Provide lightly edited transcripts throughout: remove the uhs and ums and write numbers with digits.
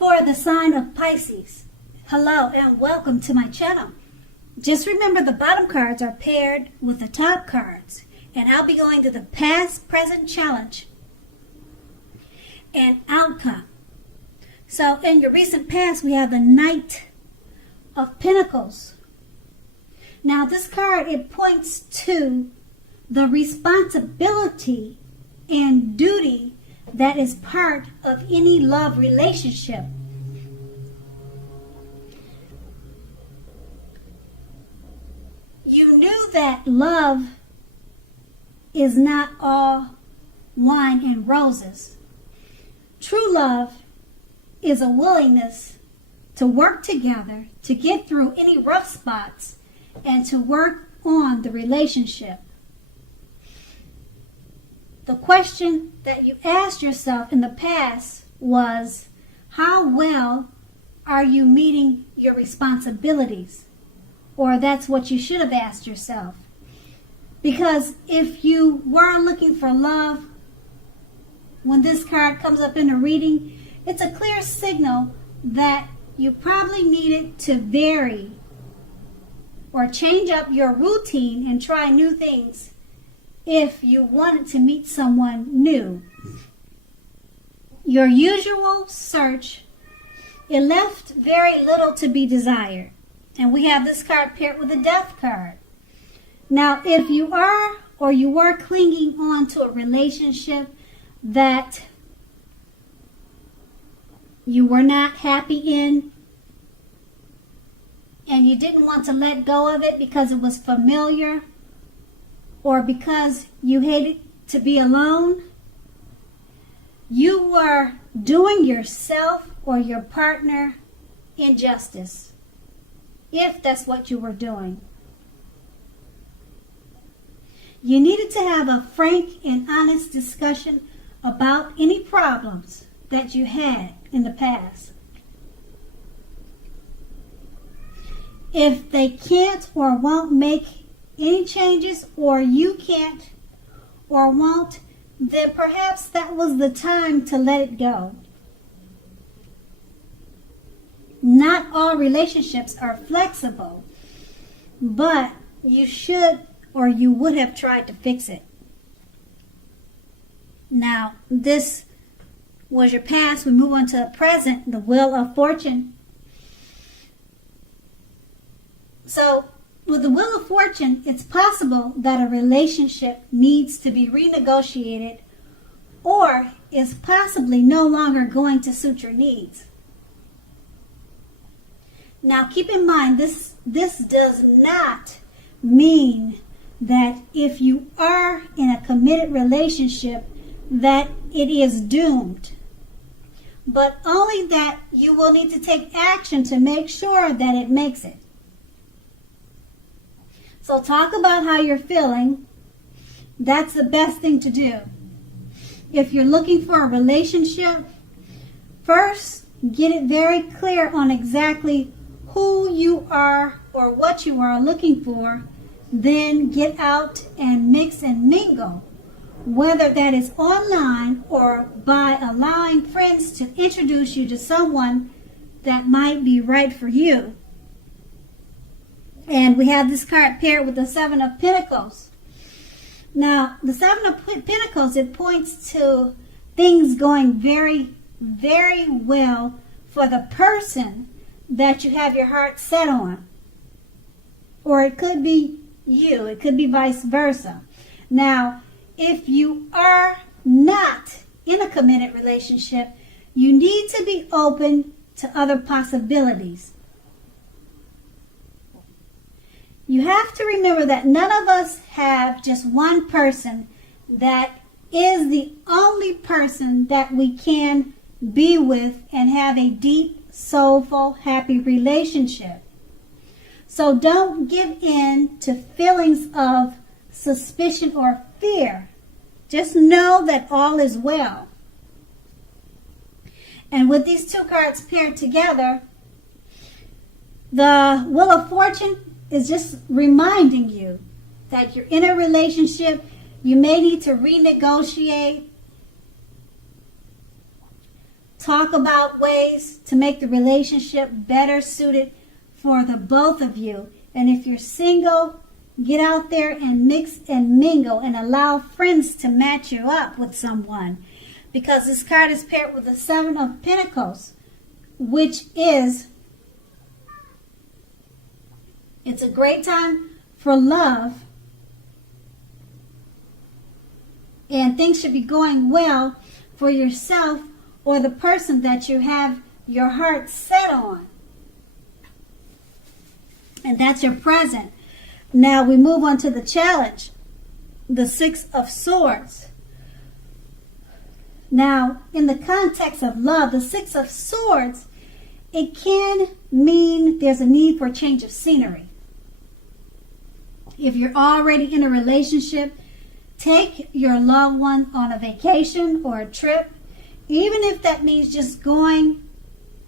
for the sign of Pisces. Hello and welcome to my channel. Just remember the bottom cards are paired with the top cards, and I'll be going to the past, present challenge and outcome. So in your recent past, we have the Knight of Pentacles. Now this card, it points to the responsibility and duty that is part of any love relationship. You knew that love is not all wine and roses. True love is a willingness to work together to get through any rough spots and to work on the relationship. The question that you asked yourself in the past was, how well are you meeting your responsibilities? Or that's what you should have asked yourself. Because if you were looking for love, when this card comes up in a reading, it's a clear signal that you probably needed to vary or change up your routine and try new things if you wanted to meet someone new. Your usual search, it left very little to be desired. And we have this card paired with a Death card. Now, if you are or you were clinging on to a relationship that you were not happy in, and you didn't want to let go of it because it was familiar, or because you hated to be alone, you were doing yourself or your partner injustice, if that's what you were doing. You needed to have a frank and honest discussion about any problems that you had in the past. If they can't or won't make any changes, or you can't or won't, then perhaps that was the time to let it go. Not all relationships are flexible, but you should or you would have tried to fix it. Now, this was your past. We move on to the present, the Wheel of Fortune. So, with the Wheel of Fortune, it's possible that a relationship needs to be renegotiated or is possibly no longer going to suit your needs. Now, keep in mind, this does not mean that if you are in a committed relationship that it is doomed, but only that you will need to take action to make sure that it makes it. So talk about how you're feeling. That's the best thing to do. If you're looking for a relationship, first get it very clear on exactly who you are or what you are looking for. Then get out and mix and mingle, whether that is online or by allowing friends to introduce you to someone that might be right for you. And we have this card paired with the Seven of Pentacles. Now, the Seven of Pentacles, it points to things going very, very well for the person that you have your heart set on. Or it could be you. It could be vice versa. Now, if you are not in a committed relationship, you need to be open to other possibilities. You have to remember that none of us have just one person that is the only person that we can be with and have a deep, soulful, happy relationship. So don't give in to feelings of suspicion or fear. Just know that all is well. And with these two cards paired together, the Wheel of Fortune is just reminding you that you're in a relationship. You may need to renegotiate Talk about ways to make the relationship better suited for the both of you. And if you're single, get out there and mix and mingle and allow friends to match you up with someone. Because this card is paired with the Seven of Pentacles, which is, it's a great time for love. And things should be going well for yourself or the person that you have your heart set on. And that's your present. Now we move on to the challenge, the Six of Swords. Now, in the context of love, the Six of Swords, it can mean there's a need for a change of scenery. If you're already in a relationship, take your loved one on a vacation or a trip, even if that means just going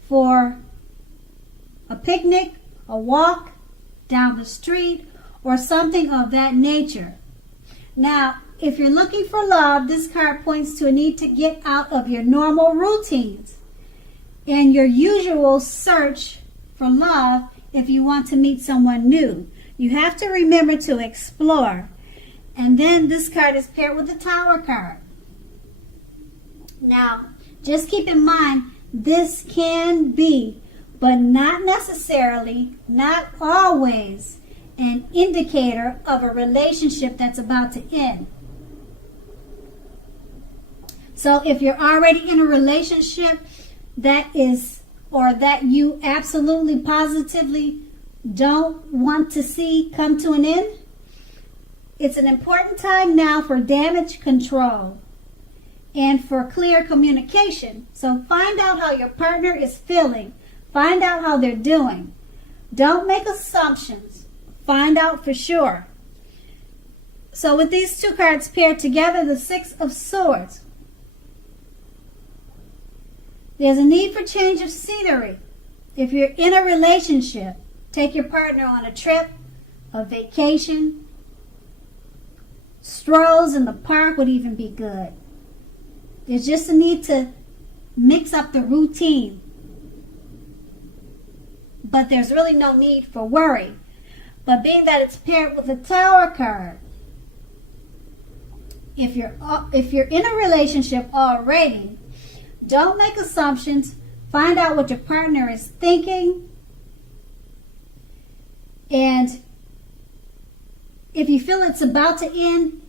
for a picnic, a walk down the street, or something of that nature. Now, if you're looking for love, this card points to a need to get out of your normal routines and your usual search for love if you want to meet someone new. You have to remember to explore. And then this card is paired with the Tower card. Now, just keep in mind, this can be, but not necessarily, not always, an indicator of a relationship that's about to end. So if you're already in a relationship that is, or that you absolutely positively don't want to see come to an end, it's an important time now for damage control and for clear communication. So find out how your partner is feeling. Find out how they're doing. Don't make assumptions. Find out for sure. So with these two cards paired together, the Six of Swords, there's a need for change of scenery. If you're in a relationship, take your partner on a trip, a vacation. Strolls in the park would even be good. There's just a need to mix up the routine. But there's really no need for worry. But being that it's paired with the Tower card, if you're in a relationship already, don't make assumptions. Find out what your partner is thinking. And if you feel it's about to end,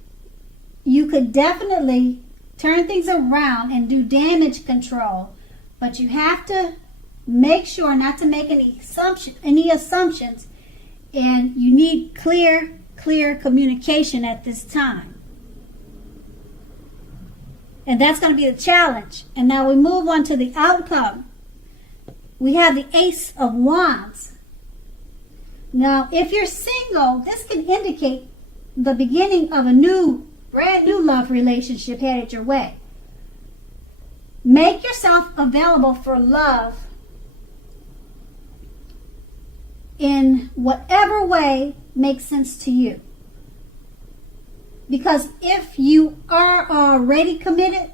you could definitely turn things around and do damage control. But you have to make sure not to make any assumptions, and you need clear communication at this time. And that's going to be the challenge. And now we move on to the outcome. We have the Ace of Wands. Now, if you're single, this can indicate the beginning of a brand new love relationship headed your way. Make yourself available for love in whatever way makes sense to you. Because if you are already committed,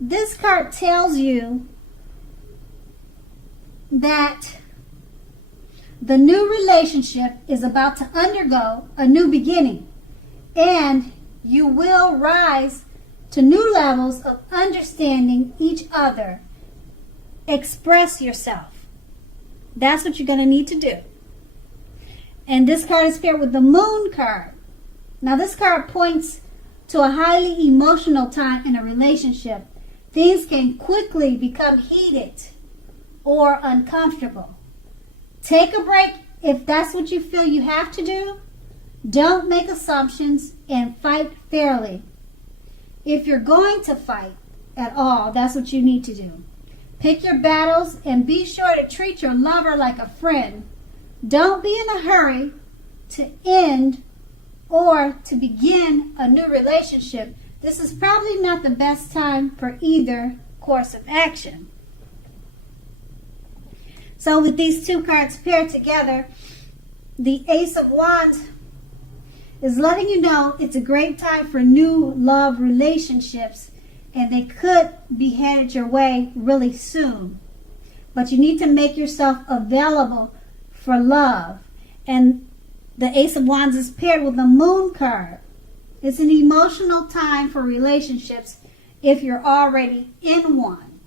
this card tells you that the new relationship is about to undergo a new beginning, and you will rise to new levels of understanding each other. Express yourself. That's what you're going to need to do. And this card is paired with the Moon card. Now this card points to a highly emotional time in a relationship. Things can quickly become heated or uncomfortable. Take a break if that's what you feel you have to do. Don't make assumptions and fight fairly. If you're going to fight at all, that's what you need to do. Pick your battles and be sure to treat your lover like a friend. Don't be in a hurry to end or to begin a new relationship. This is probably not the best time for either course of action. So with these two cards paired together, the Ace of Wands is letting you know it's a great time for new love relationships and they could be headed your way really soon. But you need to make yourself available for love. And the Ace of Wands is paired with the Moon card. It's an emotional time for relationships if you're already in one.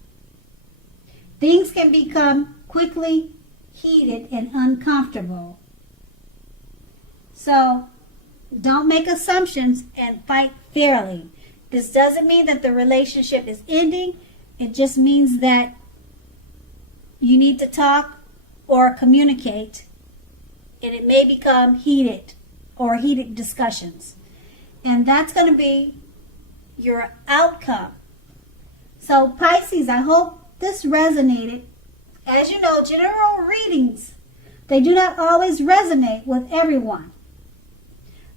Things can become quickly heated and uncomfortable. So don't make assumptions and fight fairly. This doesn't mean that the relationship is ending. It just means that you need to talk or communicate, and it may become heated or heated discussions. And that's going to be your outcome. So Pisces, I hope this resonated. As you know, general readings, they do not always resonate with everyone.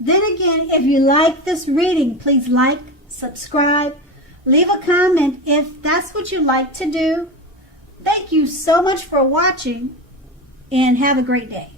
Then again, if you like this reading, please like, subscribe, leave a comment if that's what you like to do. Thank you so much for watching, and have a great day.